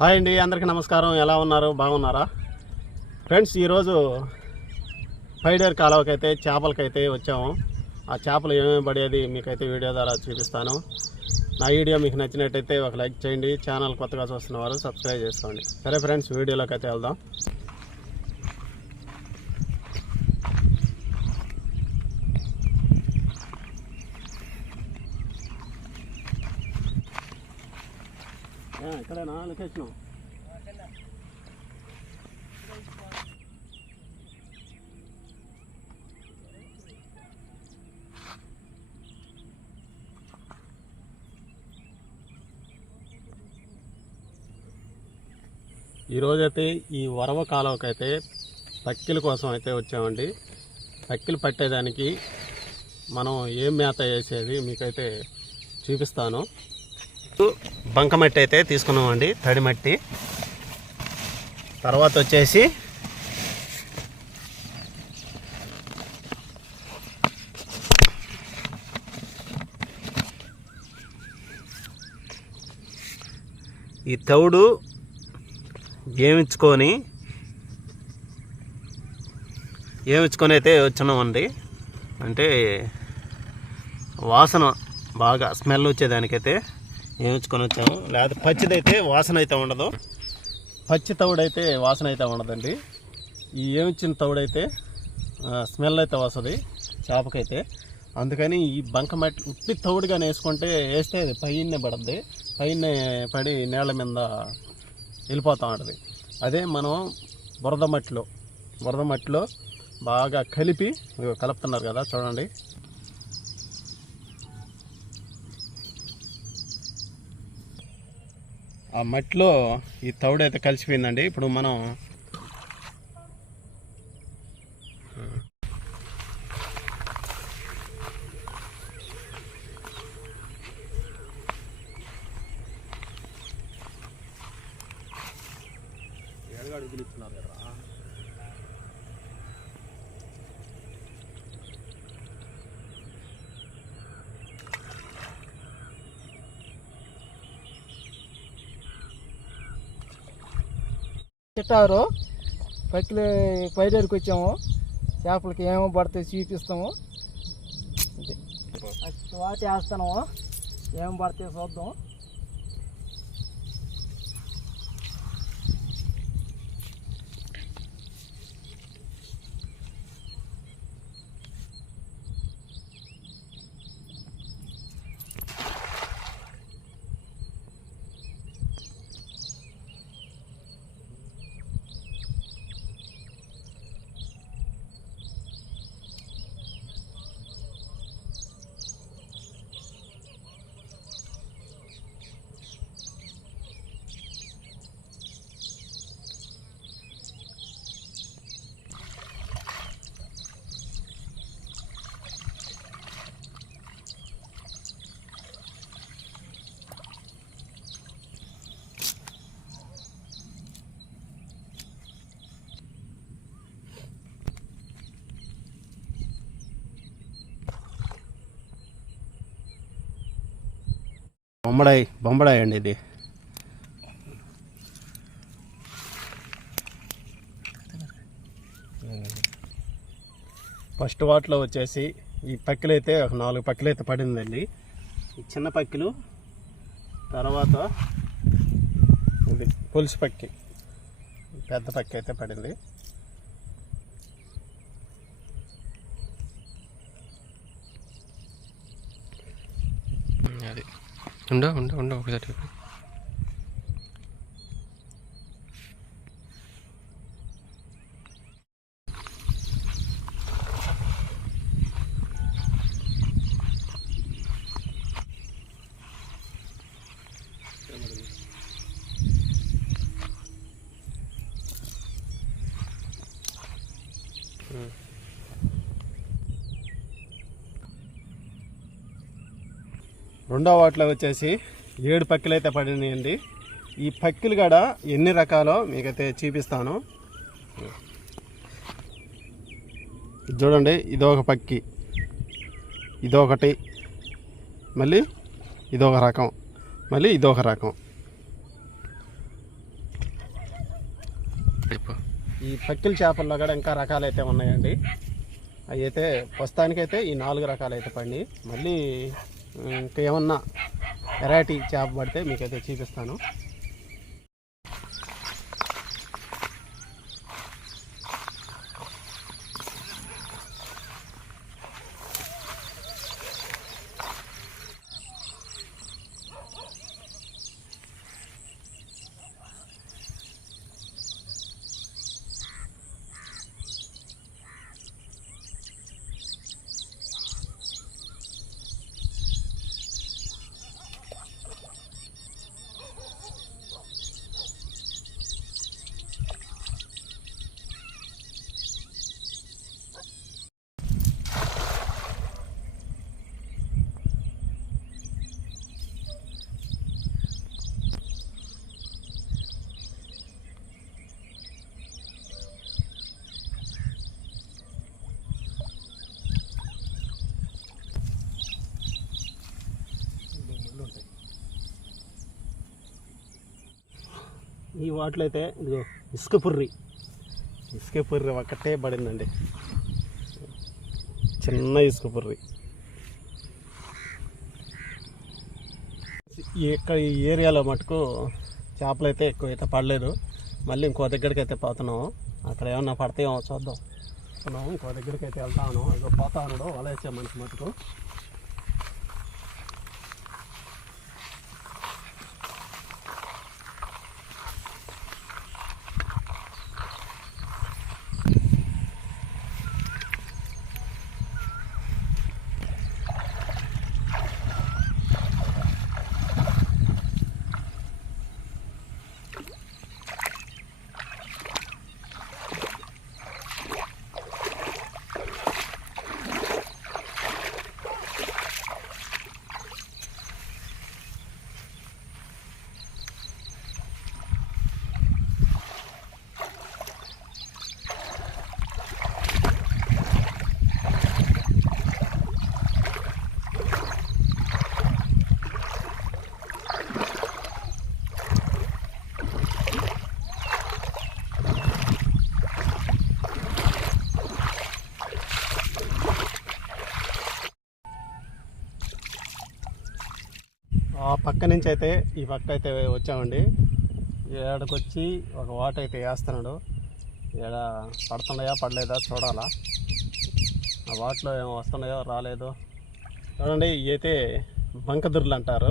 Hi అండి, అందరికీ నమస్కారం. ఎలా ఉన్నారు? బాగున్నారా ఫ్రెండ్స్? ఈరోజు పైడేరు కాలువకైతే చేపలకైతే వచ్చాము. ఆ చేపలు ఏమేమి పడేది మీకైతే వీడియో ద్వారా చూపిస్తాను. నా వీడియో మీకు నచ్చినట్టయితే ఒక లైక్ చేయండి. ఛానల్ కొత్తగా చూస్తున్న వారు సబ్స్క్రైబ్ చేసుకోండి. సరే ఫ్రెండ్స్, వీడియోలోకి అయితే వెళ్దాం. ఇక్కడేనా లొకేషన్? ఈరోజైతే ఈ వరవ కాలువకైతే పక్కిల కోసం అయితే వచ్చామండి. పక్కిలు పట్టేదానికి మనం ఏం మేత వేసేది మీకైతే చూపిస్తాను. బంకమట్టి అయితే తీసుకున్నామండి, తడి మట్టి. తర్వాత వచ్చేసి ఈ తౌడు ఏమించుకొని అయితే వచ్చినామండి. అంటే వాసన బాగా స్మెల్ వచ్చేదానికైతే ఏమించుకొని వచ్చాము. లేకపోతే పచ్చిదైతే వాసన అయితే ఉండదు. పచ్చి తౌడైతే వాసన అయితే ఉండదండి. ఈ ఏమిచ్చిన తౌడైతే స్మెల్ అయితే వస్తుంది చేపకైతే. అందుకని ఈ బంకమట్టి ఉట్టి తౌడుగానే వేస్తే పైనే పడుద్ది. పైన పడి నేల మీద వెళ్ళిపోతూ ఉంటుంది. అదే మనం బురద మట్టిలో బాగా కలిపి కలుపుతున్నారు కదా, చూడండి. ఆ మట్టిలో ఈ తౌడైతే కలిసిపోయిందండి. ఇప్పుడు మనం అడుగులిస్తున్నారు కదా. చిట్టారు పైడేరుకి వచ్చాము. చేపలకి ఏమో పడితే చూపిస్తాము. వాటి వేస్తాము, ఏమో పడితే చూద్దాం. బొమ్మడాయి అండి ఇది. ఫస్ట్ వాటిలో వచ్చేసి ఈ పక్కిలు అయితే ఒక 4 పక్కిలు అయితే పడిందండి. ఈ చిన్న పక్కిలు, తర్వాత ఇది పులుసు పక్కి, పెద్ద పక్కి అయితే పడింది. అది ఉండ ఒకసారి రెండో వాటిలో వచ్చేసి 7 పక్కిలు అయితే పడినాయండి. ఈ పక్కిలు కూడా ఎన్ని రకాలో మీకైతే చూపిస్తాను. చూడండి, ఇదొక పక్కి, ఇదొకటి, మళ్ళీ ఇదొక రకం, మళ్ళీ ఇదొక రకం. ఈ పక్కిల చేపల్లో కూడా ఇంకా రకాలైతే ఉన్నాయండి. అవి అయితే ప్రస్తుతానికైతే ఈ 4 రకాలైతే పడి మళ్ళీ ఇంకేమన్నా వెరైటీ చేప పడితే మీకైతే చూపిస్తాను. ఈ వాటిలో అయితే ఇదిగో ఇసుక పుర్రి ఒక్కటే పడిందండి, చిన్న ఇసుక పుర్రి. ఈ ఏరియాలో మటుకు చేపలు అయితే ఎక్కువ అయితే పడలేదు. మళ్ళీ ఇంకో దగ్గరికి అయితే పోతున్నాము, అక్కడ ఏమన్నా పడతాయేమో చూద్దాం. ఇంకో దగ్గరికి అయితే వెళ్తాను, ఇదిగో పోతా ఉన్నాడు వల వేసే మనిషి మటుకు. ఆ పక్క నుంచి అయితే ఈ పక్క అయితే వచ్చామండి. ఏడకొచ్చి ఒక వాట అయితే వేస్తున్నాడు. ఏడ పడుతున్నాయా పడలేదా చూడాలా. ఆ వాటిలో ఏమో వస్తున్నాయో రాలేదో చూడండి. ఇవి అయితే బంకదుర్లు అంటారు.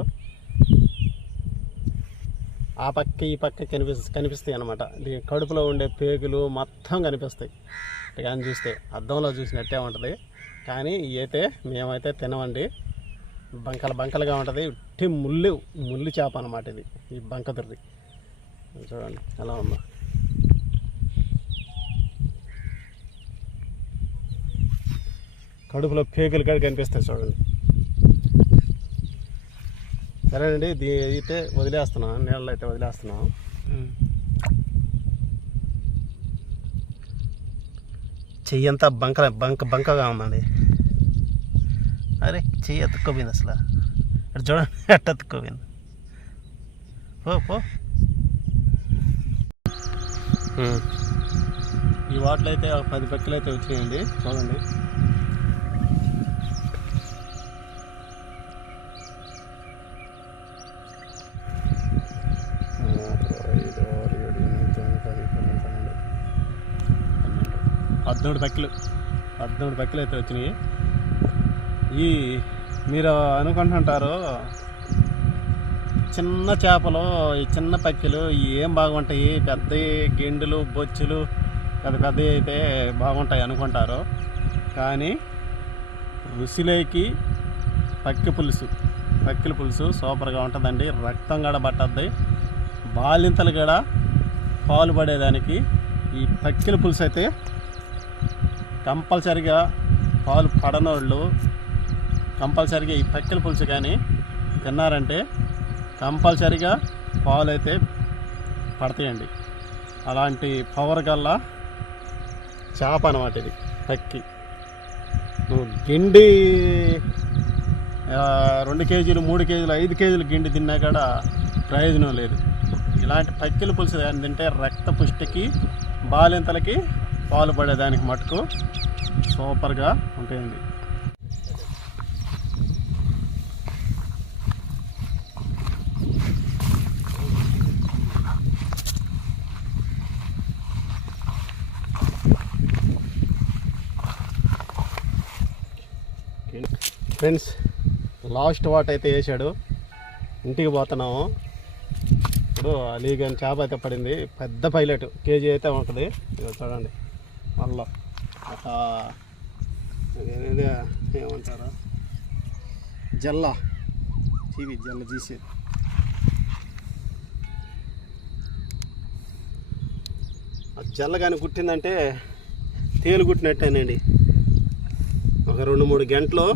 ఆ పక్క ఈ పక్క కనిపిస్తాయి అన్నమాట. దీని కడుపులో ఉండే పేగులు మొత్తం కనిపిస్తాయి. కానీ చూస్తే అద్దంలో చూసినట్టే ఉంటుంది. కానీ ఇవి అయితే మేమైతే తినమండి. బంకలుగా ఉంటుంది. ఉట్టి ముళ్ళు చేప అన్నమాట ఇది, ఈ బంకదుర్రి. చూడండి ఎలా ఉందో. కడుపులో పేగులు కూడా కనిపిస్తాయి చూడండి. సరేనండి, అయితే వదిలేస్తున్నాం, నీళ్ళలో అయితే వదిలేస్తున్నాం. చెయ్యి అంతా బంకగా ఉందండి. అరే చెయ్యి ఎత్తుక్కోపోయింది అసలు. అటు చూడండి ఎట్ట ఎత్తుక్కోపోయింది. పో ఈ వాటిలో అయితే 10 పక్కలు అయితే వచ్చినాయండి చూడండి. పద్మూడు పక్కలు అయితే వచ్చినాయి. ఈ మీరు అనుకుంటుంటారు చిన్న చేపలు, ఈ చిన్న పక్కిలు ఏం బాగుంటాయి, పెద్ద గెండులు బొచ్చులు పెద్ద అయితే బాగుంటాయి అనుకుంటారు. కానీ రుచిలోకి పక్కిల పులుసు సూపర్గా ఉంటుందండి. రక్తం కూడా పట్టద్ది, బాలింతలు కూడా పాలు పడేదానికి ఈ పక్కిల పులుసు అయితే కంపల్సరిగా, పాలు పడనోళ్ళు కంపల్సరిగా ఈ పక్కిల పులుసు కానీ తిన్నారంటే కంపల్సరిగా పాలు అయితే పడతాయండి. అలాంటి పవర్ గల్ల చేప అన్నమాట ఇది పక్కి. గిండి 2 కేజీలు 3 కేజీలు 5 కేజీలు గిండి తిన్నా కూడా ప్రయోజనం లేదు. ఇలాంటి పక్కిల పులుసు కానీ తింటే రక్త పుష్టికి బాలింతలకి పాలు పడేదానికి మటుకు సూపర్గా ఉంటాయండి. ఫ్రెండ్స్, లాస్ట్ వాట్ అయితే వేసాడు. ఇంటికి పోతున్నాము. ఇప్పుడు అలీగన్ చేప అయితే పడింది. పెద్ద పైలట్, కేజీ అయితే ఉంటుంది. ఇదిగో చూడండి, మళ్ళీ ఒక ఏమంటారా జల్ల టీవీ జల్ల తీసేది. ఆ జల్ల కానీ కుట్టిందంటే తేలు కుట్టినట్టేనండి. ఒక 2-3 గంటలు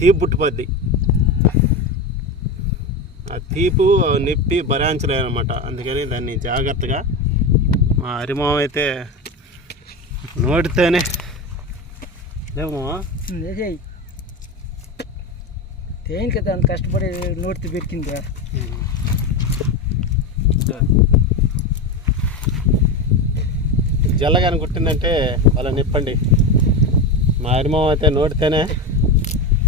తీపి పుట్టిపోద్ది. ఆ తీపు నొప్పి భరించలేదన్నమాట. అందుకని దాన్ని జాగ్రత్తగా మా హరిమామ అయితే నోటితోనే లేవు దేనికి దాన్ని కష్టపడి నోటితో పెరికింది. జల్లగాని కుట్టిందంటే వాళ్ళ నిప్పండి. మా హరిమామ అయితే నోటితోనే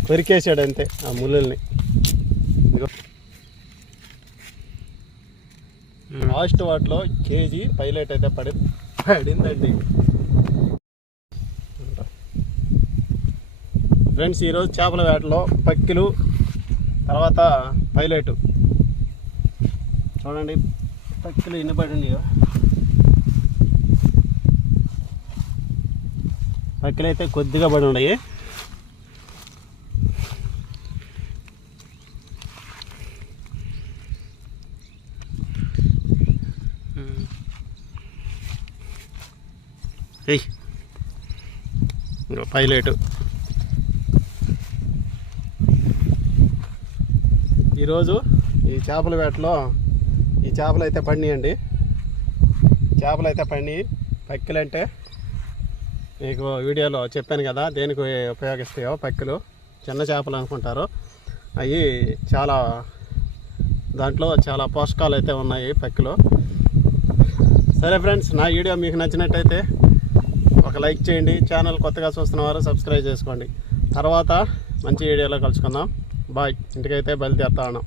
కొరికేసాడు అంతే ఆ ముళ్ళని. లాస్ట్ వాటిలో కేజీ పైలట్ అయితే పడిందండి. ఫ్రెండ్స్, ఈరోజు చేపల వేటలో పక్కిలు, తర్వాత పైలట్ చూడండి. పక్కిలు ఎన్ని పడినాయో. పక్కిలు అయితే కొద్దిగా పడి ఉన్నాయి. పైలట్ ఈరోజు ఈ చేపల వేటలో ఈ చేపలు అయితే పడినాయండి. చేపలు అయితే పడినాయి. పక్కిలంటే మీకు వీడియోలో చెప్పాను కదా దేనికి ఉపయోగిస్తాయో. పక్కిలు చిన్న చేపలు అనుకుంటారు. అవి దాంట్లో చాలా పోషకాలు అయితే ఉన్నాయి పక్కిలు. సరే ఫ్రెండ్స్, నా వీడియో మీకు నచ్చినట్టయితే ఒక లైక్ చేయండి. ఛానల్ కొత్తగా చూస్తున్న వారు సబ్స్క్రైబ్ చేసుకోండి. తర్వాత మంచి వీడియోలో కలుసుకుందాం. బాయ్. ఇంటికైతే బయలుదేరుతా ఉన్నాం.